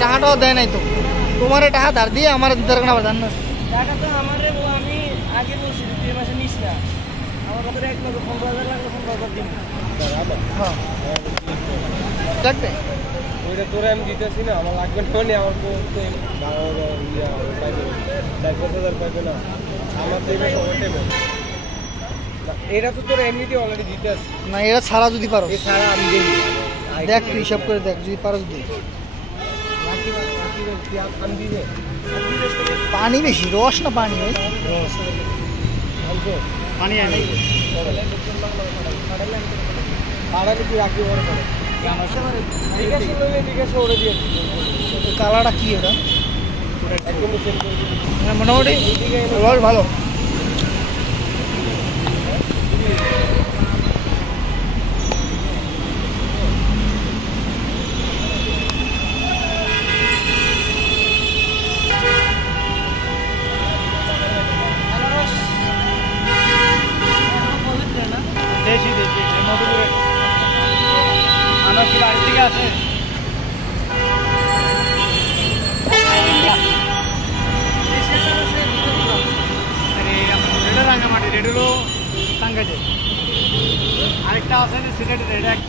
টাকাটাও দেয় নাই তো, তোমার টাকা ধার দিয়ে আমার দরকার আবার ধার না। টাকা তো আমার আমি আগে বলছি 2 মাসে নিস না, আমার কথা 1 লক্ষ 15,000 লাগবে, 15,000 দিন। হ্যাঁ লাগবে ওইটা তোরা আমি দিতেছি না, আমার লাগবে না, মানে আমার বলতে 10,000 পাইবে না, আমার দেবে সবাই দেবে। এটা তো তোরা এমনিতে অলরেডি দিতে আসি না, এরা ছাড়া যদি পারো, এছাড়া আমি দিই। দেখ তুই হিসাব করে দেখ, যদি পারো যদি। পানি বেশি, রস না পানি? পানি আনি কালারটা কি ওটা? মোটামুটি ভালো। দেশি দেশি মধুপুরে আনার কি বাড়ি থেকে আছে? রেডের রাঙামাটি, রেডেরও টাঙ্গাইতে আরেকটা আছে সিলেটের রেড।